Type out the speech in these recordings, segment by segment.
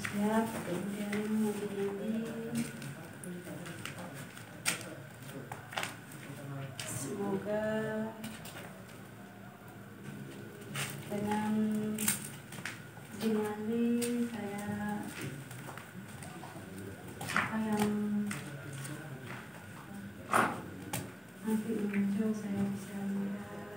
Siap, kemudian semoga dengan dinali saya apa yang nanti muncul saya bisa melihat.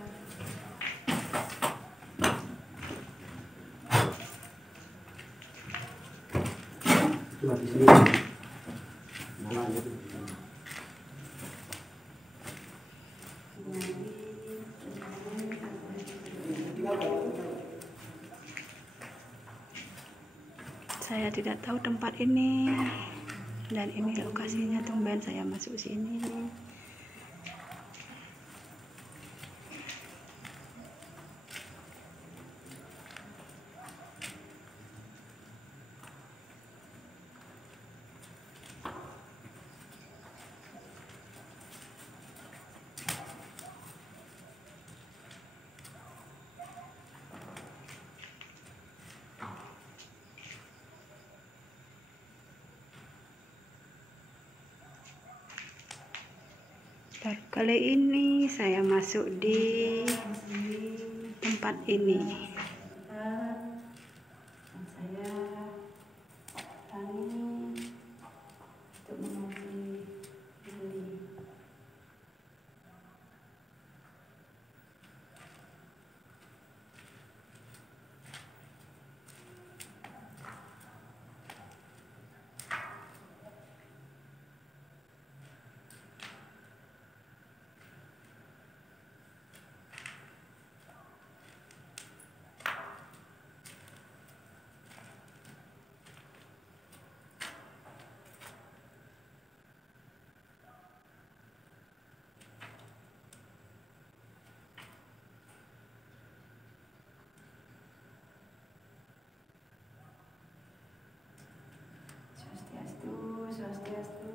Cuma di sini. Saya tidak tahu tempat ini, dan ini lokasinya, tumben saya masuk sini. Baru kali ini saya masuk di tempat ini. Saya tanya untuk mengaji diri. Swastiastu.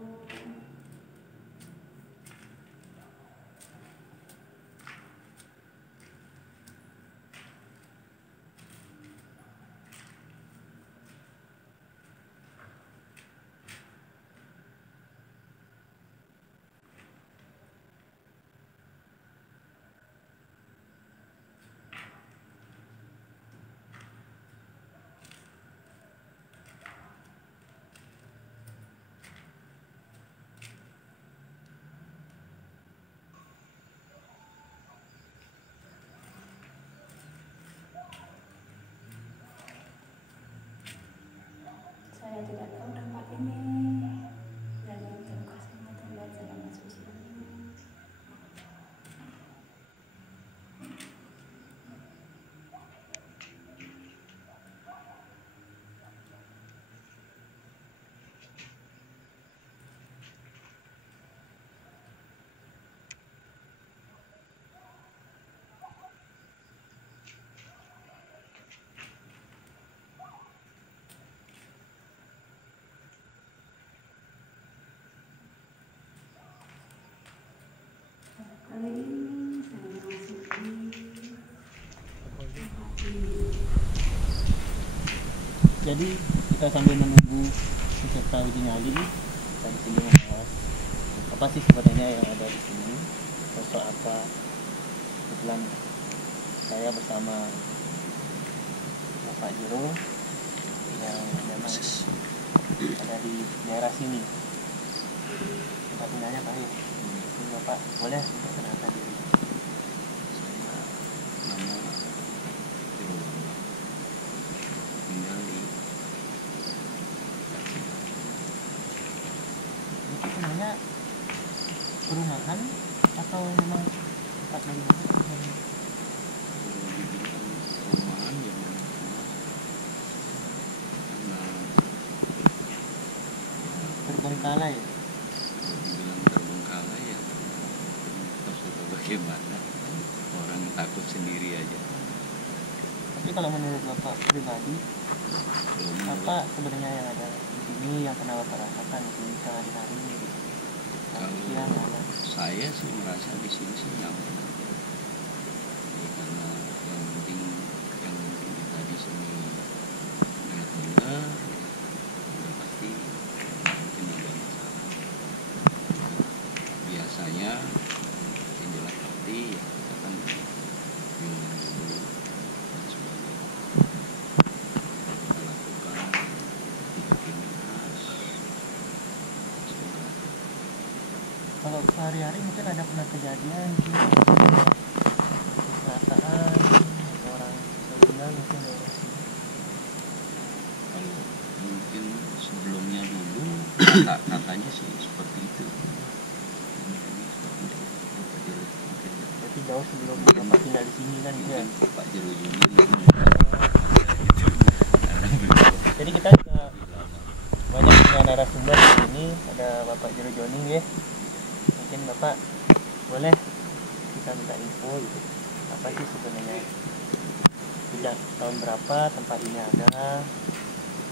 Saya tidak tahu tempat ini, dan untuk lokasinya tumben saya masuk sini. Kali ini saya masuk di tempat ini. Jadi kita sambil menunggu peserta uji nyali, kita di sini membahas apa sih sebenarnya yang ada di sini, sosok apa. Kebetulan saya bersama Bapak Jero yang memang ada di daerah sini. Kita tinggalnya Pak ya. Bapak boleh perkenalkan diri. Tinggal di Ini sebenarnya perumahan atau memang tempat dari mana? perumahan yang Terbengkalai. dibilang terbengkalai ya atau bagaimana, orang takut sendiri aja. Tapi kalau menurut Bapak pribadi, Belum apa sebenarnya yang ada di sini yang pernah Bapak rasakan di sehari-hari gitu? Kalau Siang, malam. saya sih merasa di sini sih nyaman aja. sehari-hari mungkin ada pernah kejadian sih, kecelakaan, orang meninggal mungkin ya. Kalau mungkin sebelumnya dulu katanya sih seperti itu. Berarti jauh sebelum Bapak tinggal di sini kan ya. Pak Jero Juni. Jadi kita juga banyak punya narasumber di sini, ada Bapak Jero Joni ya. Mungkin Bapak boleh kita minta info gitu. Apa sih sebenarnya? Sejak tahun berapa tempat ini ada?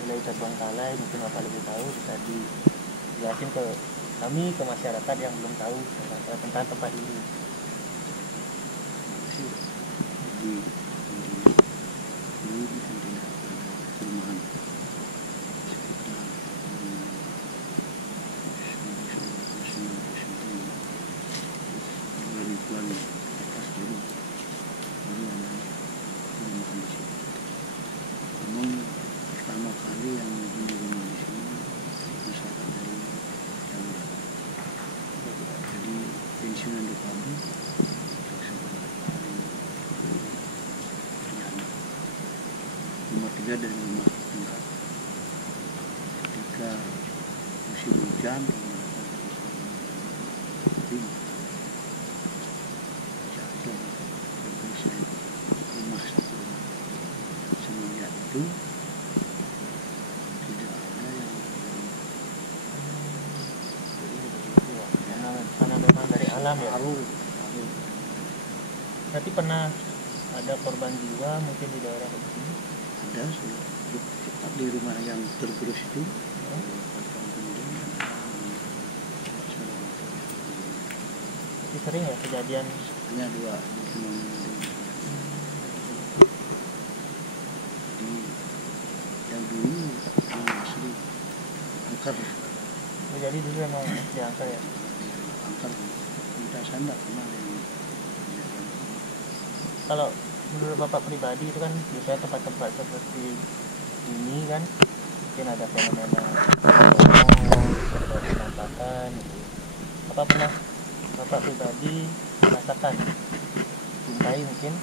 Wilayah Terbengkalai, mungkin Bapak lebih tahu, bisa dijelasin ke kami, ke masyarakat yang belum tahu tentang tempat ini. Jadi dulu di sini ada perumahan sekitar 2000-an atas dulu ada perumahan di sini. Namun pertama kali yang dihuni di sini masyarakat dari Jawa. Jadi pensiunan di pabrik nomor 3 dari rumah tingkat. Ketika musim hujan jatuh bergeser rumah satu. Semenjak itu tidak ada yang Karena memang dari alam ya. baru. Berarti pernah ada korban jiwa mungkin di daerah sini. Ada sudah cepat di rumah yang tergerus itu. Jadi sering ya kejadian. Hanya dua teman di yang dulu yang asli angker Jadi dulu memang diangkat ya. angker kita saya tidak pernah ada yang Kalau menurut Bapak pribadi itu kan biasanya tempat-tempat seperti ini kan mungkin ada fenomena penampakan gitu. Apa pernah Bapak pribadi merasakan cintai mungkin?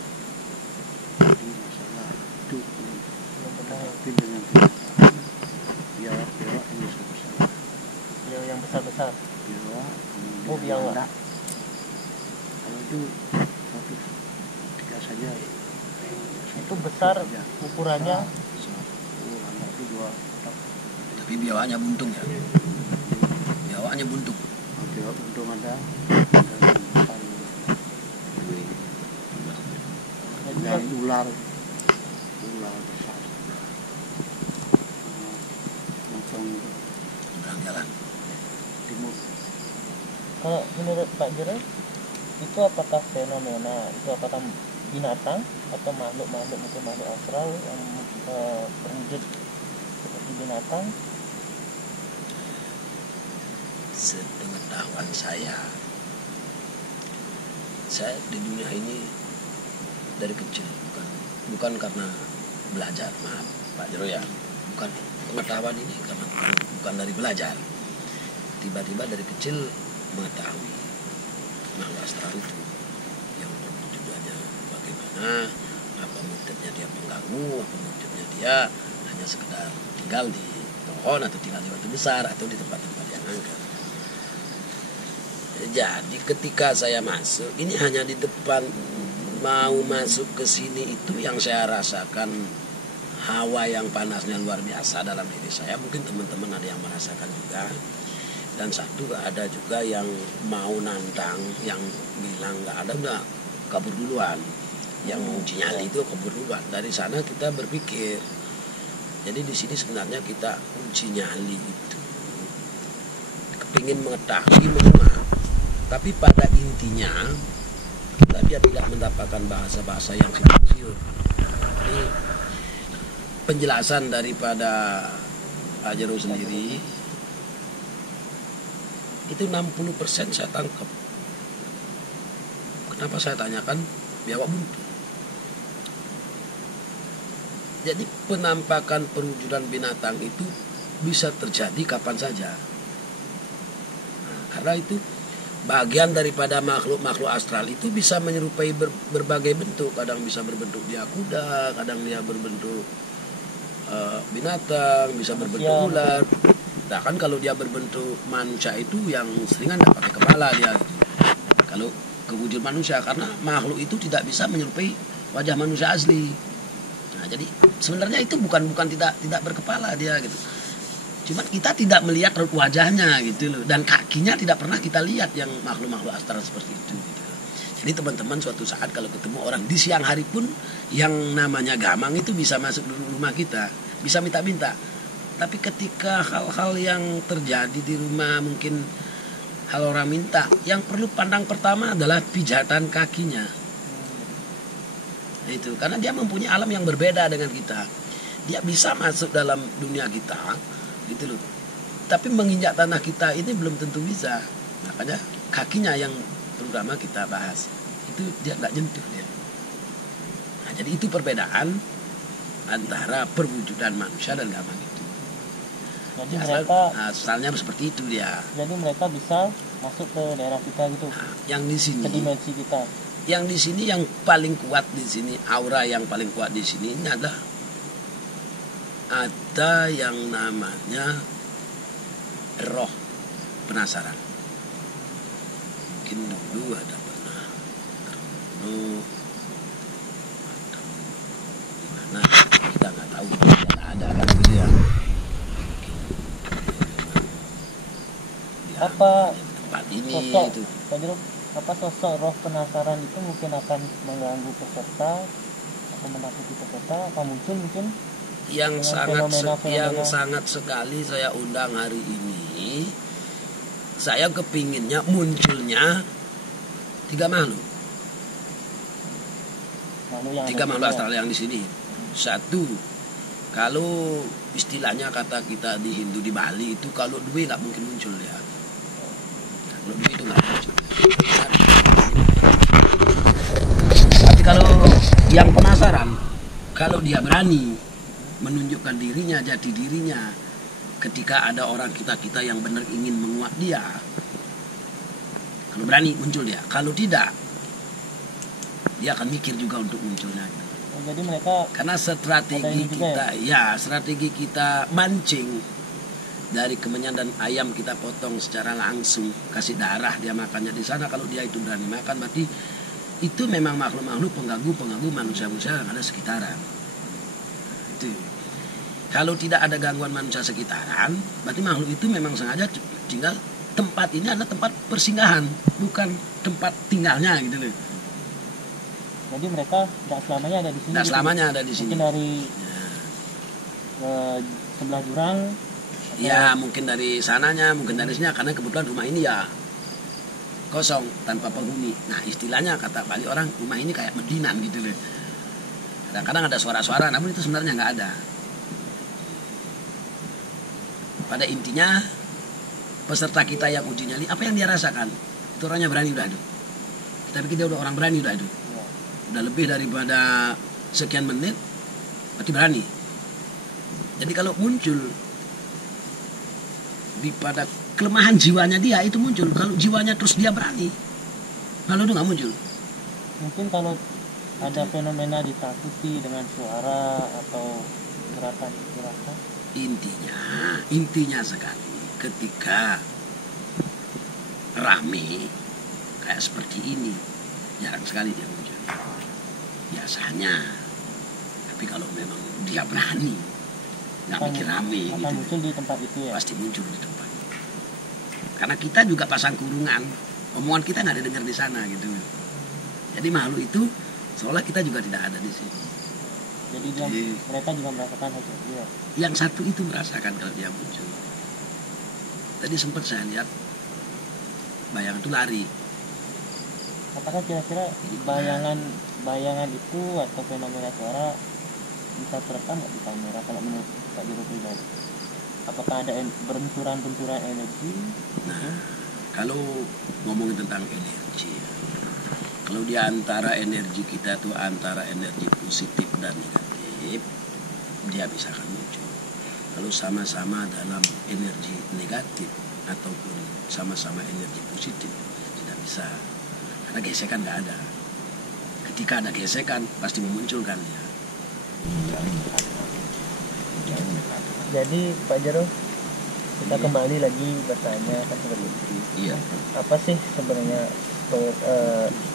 jadi masalah itu Belum pernah ya. tapi dengan kenyataan biawak ini besar Beliau yang besar-besar. biawak Oh, biawak. anak. Kalau itu satu tiga saja Itu besar ukurannya. anak itu dua kotak. Tapi biawaknya buntung ya. Biawaknya buntung. Biawak untung ada Jadi dan ular besar langsung Seberang jalan. timur. kalau menurut Pak Jero itu apakah fenomena itu apakah binatang atau makhluk-makhluk mungkin makhluk astral yang berwujud seperti binatang? Sepengetahuan saya di dunia ini dari kecil bukan karena belajar, maaf Pak Jero ya, bukan pengetahuan ini karena bukan dari belajar, tiba-tiba dari kecil mengetahui makhluk astral itu yang perwujudannya bagaimana, apa motifnya dia pengganggu, apa motifnya dia hanya sekedar tinggal di pohon atau tinggal di batu besar atau di tempat-tempat yang angker. Jadi ketika saya masuk, ini hanya di depan mau masuk ke sini itu yang saya rasakan hawa yang panasnya luar biasa dalam diri saya. Mungkin teman-teman ada yang merasakan juga. Dan satu ada juga yang mau nantang, yang bilang nggak ada udah kabur duluan. Yang mau uji nyali itu kabur duluan. Dari sana kita berpikir. Jadi di sini sebenarnya kita uji nyali itu kepingin mengetahui mengenal. Tapi pada intinya dia tidak mendapatkan bahasa-bahasa yang simpang-siur. Ini penjelasan daripada Pak Jero sendiri itu 60% saya tangkap. Kenapa saya tanyakan biawak buntung? Jadi penampakan perwujudan binatang itu bisa terjadi kapan saja. Nah, karena itu bagian daripada makhluk-makhluk astral itu bisa menyerupai berbagai bentuk. Kadang bisa berbentuk dia kuda, kadang dia berbentuk binatang, bisa berbentuk ular. Nah kan kalau dia berbentuk manusia itu yang seringan tidak pakai kepala dia. Kalau kewujud manusia, karena makhluk itu tidak bisa menyerupai wajah manusia asli. Nah jadi sebenarnya itu bukan tidak berkepala dia gitu. Cuma kita tidak melihat wajahnya gitu loh, dan kakinya tidak pernah kita lihat yang makhluk-makhluk astral seperti itu gitu. Jadi teman-teman suatu saat kalau ketemu orang di siang hari pun yang namanya gamang itu bisa masuk di rumah kita, bisa minta-minta. Tapi ketika hal-hal yang terjadi di rumah, mungkin hal orang minta, yang perlu pandang pertama adalah pijatan kakinya. Nah, itu karena dia mempunyai alam yang berbeda dengan kita. Dia bisa masuk dalam dunia kita gitu loh. Tapi menginjak tanah kita ini belum tentu bisa. Makanya kakinya yang terutama kita bahas. Itu dia nggak nyentuh dia. Nah, jadi itu perbedaan antara perwujudan manusia dan gamang itu. Jadi mereka asalnya seperti itu dia. Jadi mereka bisa masuk ke daerah kita gitu. Nah, yang di sini, ke dimensi kita. Yang di sini yang paling kuat di sini, aura yang paling kuat di sini ini adalah ada yang namanya roh penasaran. Mungkin dulu ada pernah terbunuh atau gimana, kita nggak tahu, ada kan gitu ya. Apa tempat ini sosok itu apa sosok roh penasaran itu mungkin akan mengganggu peserta atau menakuti peserta, apa muncul mungkin yang fenomena. sangat sekali saya undang hari ini. Saya kepinginnya munculnya 3 makhluk. Tiga makhluk astral yang di sini. 1, kalau istilahnya kata kita di Hindu di Bali itu, kalau dua nggak mungkin muncul ya. Kalau dua itu nggak muncul. Tapi kalau yang penasaran, kalau dia berani menunjukkan dirinya, jati dirinya, ketika ada orang kita yang benar ingin menguak dia, kalau berani muncul dia. Kalau tidak, dia akan mikir juga untuk munculnya. Jadi mereka karena strategi kita strategi kita mancing dari kemenyan dan ayam, kita potong secara langsung, kasih darah dia makannya di sana. Kalau dia itu berani makan, berarti itu memang makhluk-makhluk pengganggu manusia-manusia yang ada sekitaran. Itu. Kalau tidak ada gangguan manusia sekitaran, berarti makhluk itu memang sengaja tinggal. Tempat ini adalah tempat persinggahan, bukan tempat tinggalnya gitu loh. Jadi mereka tidak selamanya ada di sini. Tidak selamanya ada di sini. Mungkin dari sebelah jurang. Ya, mungkin dari sananya, mungkin dari sini, karena kebetulan rumah ini ya kosong tanpa penghuni. Nah, istilahnya kata Bali orang, rumah ini kayak medinan gitu loh. Kadang-kadang ada suara-suara, namun itu sebenarnya nggak ada. Pada intinya peserta kita yang uji nyali, apa yang dia rasakan? Itu orangnya berani udah itu. Kita pikir dia udah orang berani udah itu. Udah lebih daripada sekian menit, berarti berani. Jadi kalau muncul pada kelemahan jiwanya dia itu muncul. Kalau jiwanya terus dia berani, kalau itu nggak muncul. Mungkin kalau ada fenomena ditakuti dengan suara atau gerakan. Intinya sekali ketika rame kayak seperti ini, jarang sekali dia muncul biasanya. Tapi kalau memang dia berani, nggak mikir rame gitu, muncul di tempat itu ya? Pasti muncul di tempat. Karena kita juga pasang kurungan, omongan kita nggak didengar di sana gitu. Jadi makhluk itu seolah kita juga tidak ada di sini. Jadi mereka juga merasakan hal itu ya? Yang satu itu merasakan kalau dia muncul. Tadi sempat saya lihat bayangan itu lari. Apakah kira-kira bayangan itu atau fenomena suara bisa terekam di kamera kalau menurut Pak Jero pribadi? Apakah ada benturan energi? Nah, kalau ngomongin tentang energi, kalau di antara energi kita tuh antara energi positif dan negatif, dia bisa akan muncul. Kalau sama-sama dalam energi negatif ataupun sama-sama energi positif, bisa. Karena gesekan nggak ada. Ketika ada gesekan pasti memunculkan ya. Jadi Pak Jero, kita kembali lagi bertanya kan seperti itu. Iya. Apa sih sebenarnya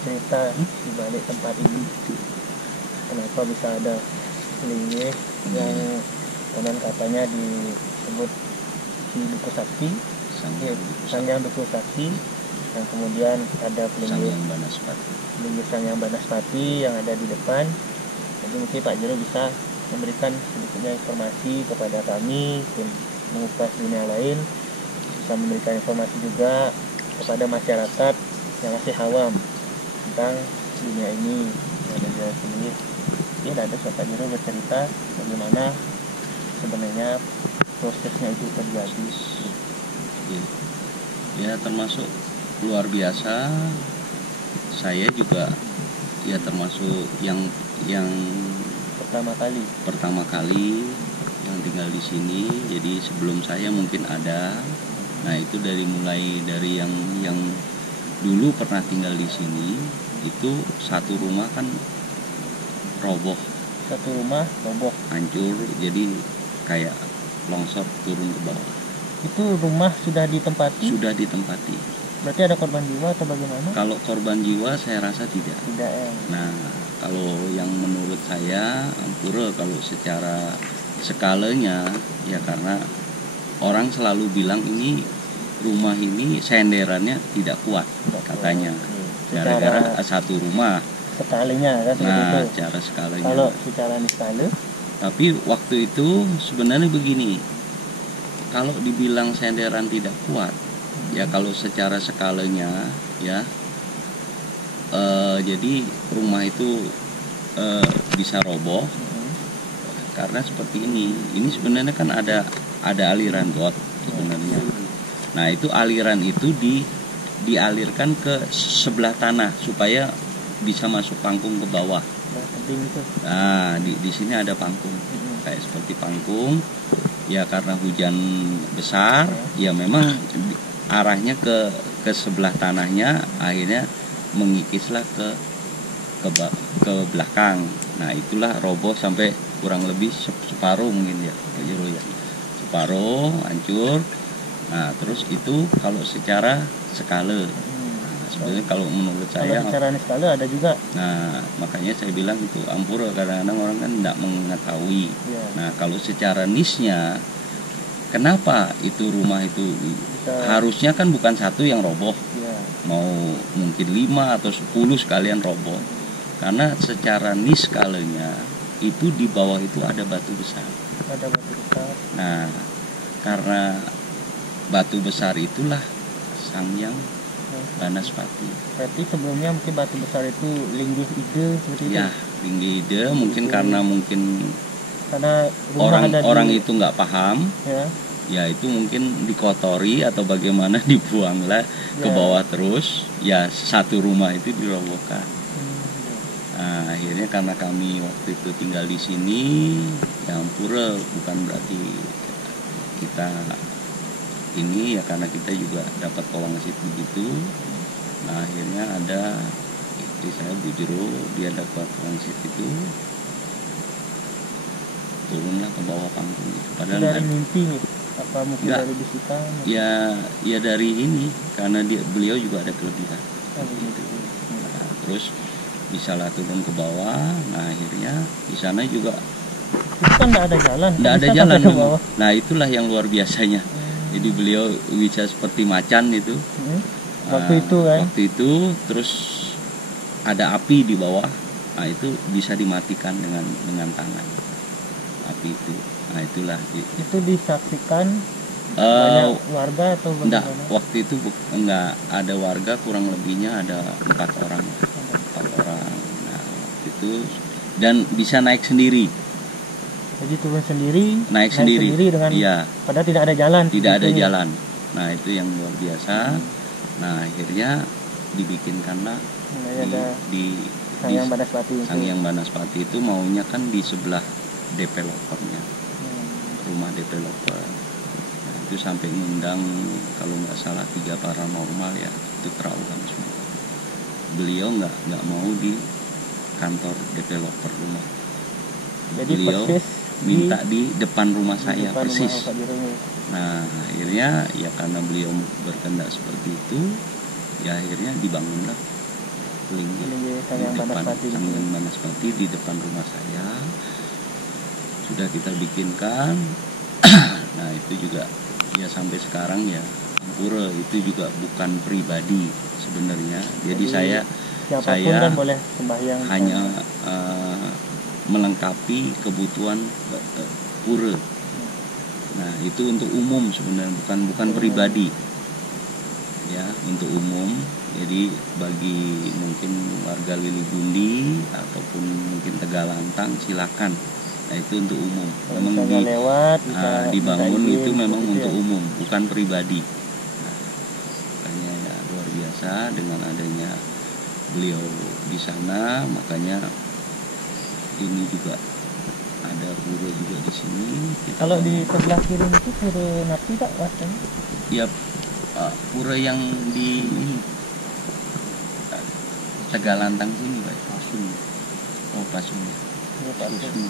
cerita di balik tempat ini? Kenapa bisa ada linggih yang konon katanya disebut si Duku Sakti, Sangyang Duku Sakti, dan kemudian ada linggih Sangyang Banaspati yang ada di depan. Jadi mungkin Pak Jero bisa memberikan sedikitnya informasi kepada kami, tim mengupas dunia lain, bisa memberikan informasi juga kepada masyarakat yang masih awam tentang dunia ini yang ada di sini. Ini ada Pak Jero bercerita bagaimana sebenarnya prosesnya itu terjadi. Ya termasuk luar biasa. Saya juga ya termasuk yang pertama kali yang tinggal di sini. Jadi sebelum saya mungkin ada. Nah itu mulai dari yang dulu pernah tinggal di sini, itu satu rumah kan roboh. Satu rumah roboh, Hancur, jadi kayak longsor turun ke bawah. Itu rumah sudah ditempati? Sudah ditempati. Berarti ada korban jiwa atau bagaimana? Kalau korban jiwa saya rasa tidak. Tidak ya. Nah, kalau yang menurut saya Ampura kalau secara skalanya ya karena orang selalu bilang ini rumah ini senderannya tidak kuat katanya. Gara-gara satu rumah. Sekalinya kan Nah, itu. cara skalanya. Kalau secara skala? Tapi waktu itu sebenarnya begini. Kalau dibilang senderan tidak kuat, ya kalau secara skalanya ya jadi rumah itu bisa roboh karena seperti ini sebenarnya kan ada aliran got sebenarnya. Nah itu aliran itu dialirkan ke sebelah tanah supaya bisa masuk pangkung ke bawah. Nah di sini ada pangkung kayak seperti pangkung ya karena hujan besar ya memang arahnya ke sebelah tanahnya akhirnya mengikislah ke belakang. Nah itulah roboh sampai kurang lebih separuh mungkin ya Pak Jero ya, separuh hancur. Nah terus itu kalau secara skala sebenarnya kalau menurut saya kalau secara skala ada juga. Nah makanya saya bilang itu Ampura kadang-kadang orang kan tidak mengetahui Ya. Nah kalau secara nisnya kenapa itu rumah itu harusnya kan bukan satu yang roboh Ya. mau mungkin 5 atau 10 sekalian roboh karena secara nis skalanya itu di bawah itu ada batu besar. Ada batu besar. Nah karena batu besar itulah Sangyang Banaspati. Berarti sebelumnya mungkin batu besar itu linggih ide seperti itu. Ya, linggih ide mungkin karena rumah orang itu nggak paham. Ya. Ya itu mungkin dikotori atau bagaimana dibuanglah ke bawah terus. Ya satu rumah itu dirobohkan. Nah, akhirnya karena kami waktu itu tinggal di sini, ya Ampura bukan berarti kita ini ya karena kita juga dapat pawangsit begitu. Nah akhirnya ada istri saya Bu Jero, dia dapat pawangsit itu turunlah ke bawah panggung gitu. Padahal dari mimpi nih, apa mungkin enggak, dari bisikan? Ya dari ini karena beliau juga ada kelebihan. Gitu. Nah, terus bisalah turun ke bawah. Nah akhirnya di sana juga itu kan nggak ada jalan. Nggak ada jalan. Nah itulah yang luar biasanya. Jadi beliau bisa seperti macan itu. Waktu itu kan? Waktu itu terus ada api di bawah. Nah itu bisa dimatikan dengan tangan. Api itu. Nah itulah. Itu disaksikan banyak warga atau bagaimana? Enggak, waktu itu enggak ada warga, kurang lebihnya ada 4 orang. 4 orang. Nah waktu itu dan bisa naik sendiri. Jadi turun sendiri, naik sendiri dengan iya. Padahal tidak ada jalan. Tidak ada jalan. Nah itu yang luar biasa. Nah akhirnya dibikinkanlah di Sangyang Banaspati. Sangyang Banaspati itu maunya kan di sebelah developernya, rumah developer. Nah, itu sampai ngundang kalau nggak salah 3 paranormal ya, itu teraukan semua. beliau nggak mau di kantor developer rumah. Jadi Beliau persis minta di depan rumah saya depan persis. rumah Pak Biro ini. Nah akhirnya ya karena beliau berkehendak seperti itu, ya akhirnya dibangunlah Linggi Ini di Sanghyang depan Banaspati. Sanghyang Banaspati di depan rumah saya. Sudah kita bikinkan. Nah itu juga ya sampai sekarang ya pura itu juga bukan pribadi sebenarnya. Jadi Siapapun saya kan boleh sembahyang di hanya sana. melengkapi kebutuhan pura. Nah itu untuk umum sebenarnya, bukan pribadi ya, untuk umum. Jadi bagi mungkin warga Lili Bundi ataupun mungkin Tegalantang silakan. Nah itu untuk umum. Kalau Memang misalnya lewat bisa dibangun minta izin, itu memang gitu untuk ya. umum, bukan pribadi. Nah, makanya ya luar biasa dengan adanya beliau di sana, makanya ini juga ada pura juga di sini. Kita Kalau di bangun. sebelah kiri itu pura napi Pak Waten. Ya pura yang di Tegalantang sini Pak. Pasun. Oh Pasun. Ya, Pak. Pasun.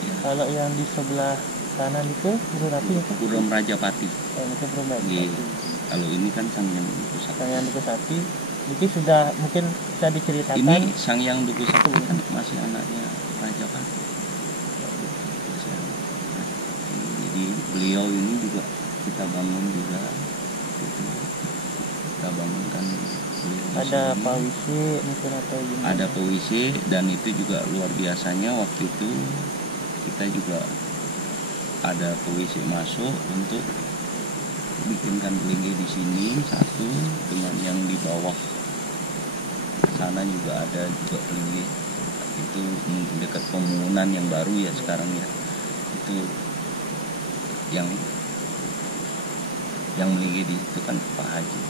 Ya. Kalau yang di sebelah kanan itu pura napi itu. Pura Merajapati. Itu pura napi. Iya. Kalau ini kan Sanghyang Duku Sakti. Sanghyang Duku Sakti. Jadi sudah mungkin bisa diceritakan. Ini Sanghyang Duku Sakti kan masih anaknya Rajapati. Masih anak Rajapati. Jadi beliau ini juga kita bangun juga. Gitu. Kita bangunkan beliau di Ada sini. pawisi mungkin atau gimana? Ada pawisi, dan itu juga luar biasanya waktu itu kita juga ada pawisi masuk untuk bikinkan Linggi di sini satu, dengan yang di bawah sana juga ada juga Linggi. Itu dekat pemungunan yang baru ya sekarang ya, itu yang Linggi di situ kan Pak Haji.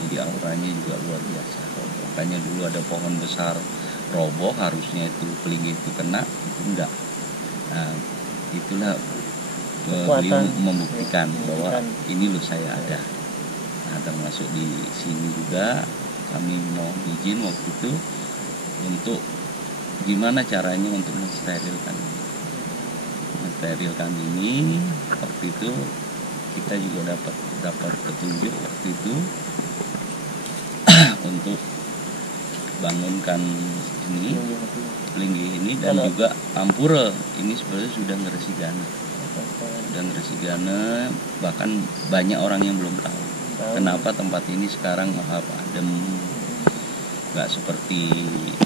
Jadi auranya juga luar biasa. Makanya dulu ada pohon besar roboh, harusnya itu Linggi itu kena, itu enggak. Nah, itulah beliau membuktikan bahwa ini loh saya ada. Nah, termasuk di sini juga kami mau izin waktu itu untuk gimana caranya untuk mensterilkan ini. Waktu itu kita juga dapat petunjuk waktu itu untuk bangunkan ini Linggi ini, dan juga Ampura ini sebenarnya sudah ngresigana, bahkan banyak orang yang belum tahu kenapa tempat ini sekarang maaf adem, nggak seperti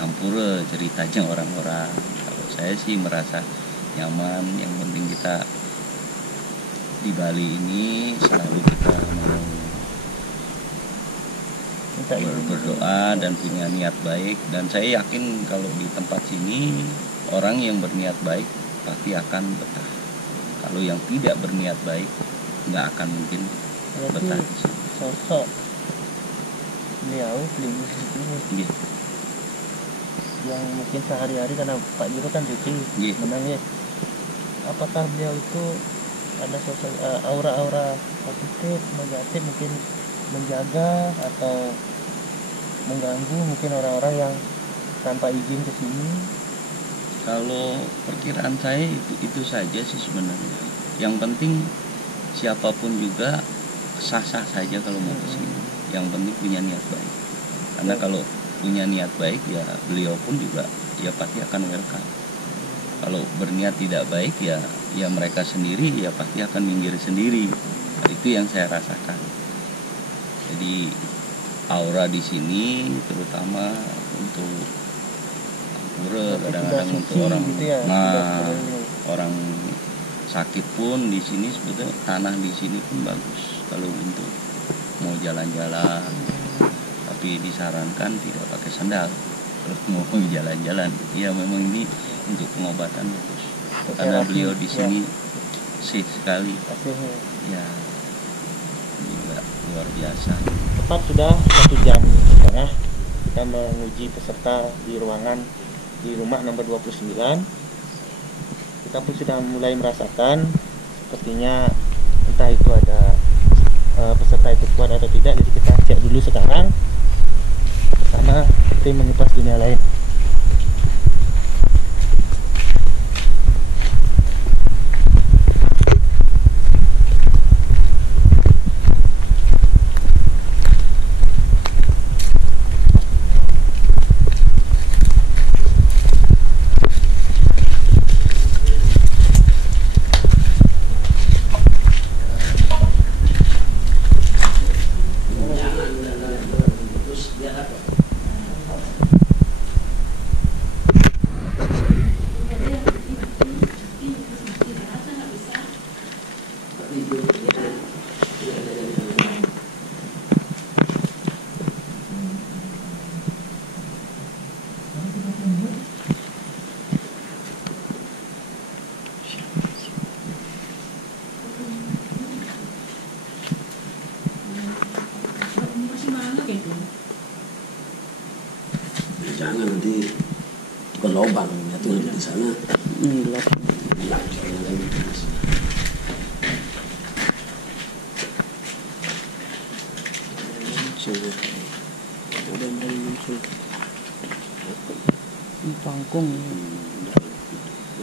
Ampura ceritanya orang-orang. Kalau saya sih merasa nyaman, yang penting kita di Bali ini selalu kita mau berdoa dan punya niat baik, dan saya yakin kalau di tempat sini orang yang berniat baik pasti akan betah. Kalau yang tidak berniat baik nggak akan mungkin betah. Sosok beliau Linggi Iya. yang mungkin sehari-hari karena Pak Biro kan cuci Iya. menangis. Apakah beliau itu ada sosok aura-aura positif, negatif, mungkin menjaga atau mengganggu mungkin orang-orang yang tanpa izin ke sini? Kalau perkiraan saya itu saja sih sebenarnya. Yang penting siapapun juga sah-sah saja kalau mau ke sini. Yang penting punya niat baik. Karena kalau punya niat baik ya beliau pun juga ya pasti akan welcome. Kalau berniat tidak baik ya mereka sendiri ya pasti akan minggir sendiri. Itu yang saya rasakan. Jadi aura di sini terutama untuk Ampura, kadang-kadang untuk orang gitu ya, orang sakit pun di sini sebetulnya tanah di sini pun bagus kalau untuk mau jalan-jalan, tapi disarankan tidak pakai sandal kalau mau jalan-jalan. Ya memang ini untuk pengobatan bagus karena beliau di sini safe sekali ya, juga luar biasa. Tepat sudah 1 jam setengah kita menguji peserta di ruangan di rumah nomor 29. Kita pun sudah mulai merasakan sepertinya entah itu ada peserta itu kuat atau tidak. Jadi kita cek dulu sekarang bersama bersama tim mengupas dunia lain. Jangan nanti ke lubang ya tuh di sana. Pangkung.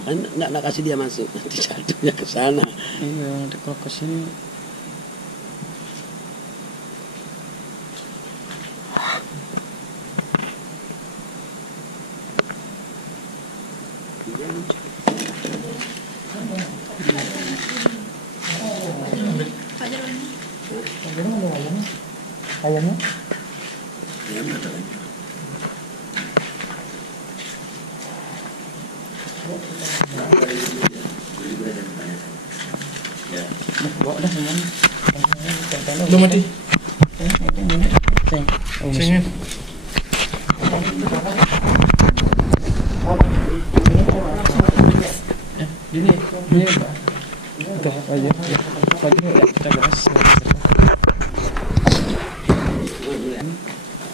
Makanya nggak kasih dia masuk, nanti jatuhnya ke sana. Iya, kalau ke sini ayamnya Ya, betul. bawa dah semuanya. Belum mati. Sengit. Ini udah apa aja? Pagi ya kita bahas.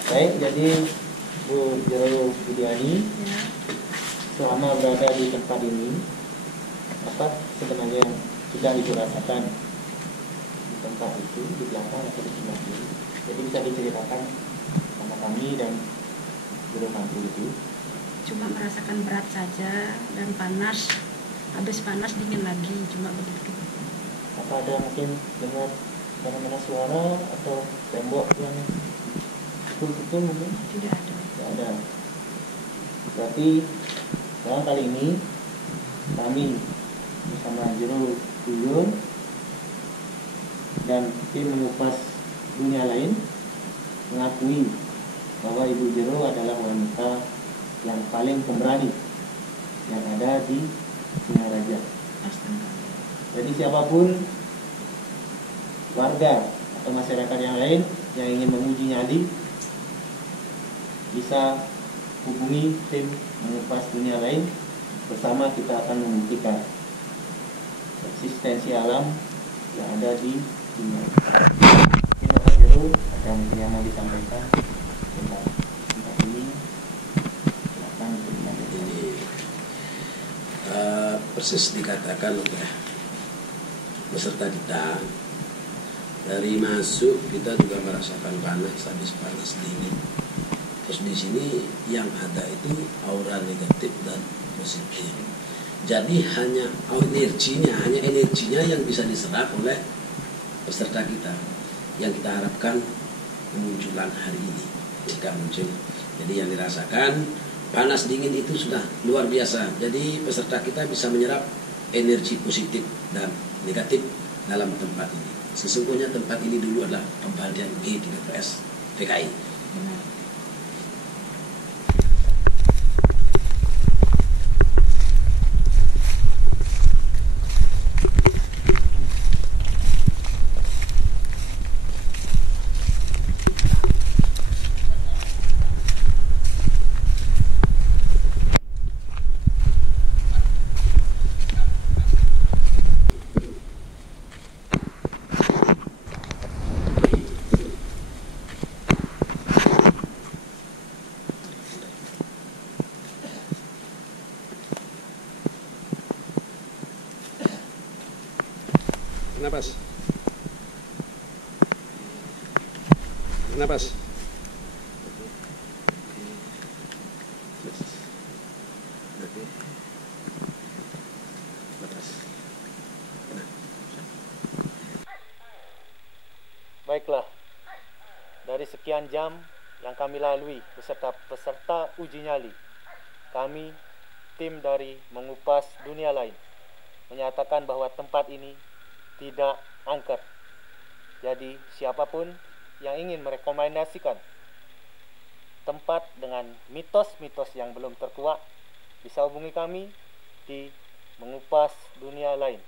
Baik, jadi Bu Jero Budiani selama berada di tempat ini, apa sebenarnya yang sudah Ibu rasakan di tempat itu, di belakang atau di sebelah kiri? Jadi bisa diceritakan sama kami dan Jero Mampu itu. Cuma merasakan berat saja dan panas, habis panas dingin lagi, cuma begitu. Apa ada mungkin dengar fenomena suara atau tembok yang betul-betul mungkin? Tidak ada. Tidak ada. Berarti sekarang kali ini kami bersama Jero Tuyul dan tim mengupas dunia lain mengakui bahwa Ibu Jero adalah wanita yang paling pemberani yang ada di Singaraja. Astaga. Jadi siapapun warga atau masyarakat yang lain yang ingin menguji nyali bisa hubungi tim mengupas dunia lain. Bersama kita akan membuktikan eksistensi alam yang ada di dunia. Ini Bapak Jero ada yang mau disampaikan tentang tempat ini. Silakan Ini persis dikatakan oleh peserta kita, dari masuk kita juga merasakan panas, habis panas dingin. Terus di sini yang ada itu aura negatif dan positif. Jadi hanya energinya yang bisa diserap oleh peserta kita, yang kita harapkan kemunculan hari ini jika muncul. Jadi yang dirasakan panas dingin itu sudah luar biasa. Jadi peserta kita bisa menyerap energi positif dan negatif dalam tempat ini. Sesungguhnya tempat ini dulu adalah pembandian G13 PKI. Benar. Napas. Napas. Batas. Baiklah, dari sekian jam yang kami lalui beserta peserta uji nyali, kami, tim dari Mengupas Dunia Lain, menyatakan bahwa tempat ini tidak angker. Jadi siapapun yang ingin merekomendasikan tempat dengan mitos-mitos yang belum terkuak bisa hubungi kami di Mengupas Dunia Lain.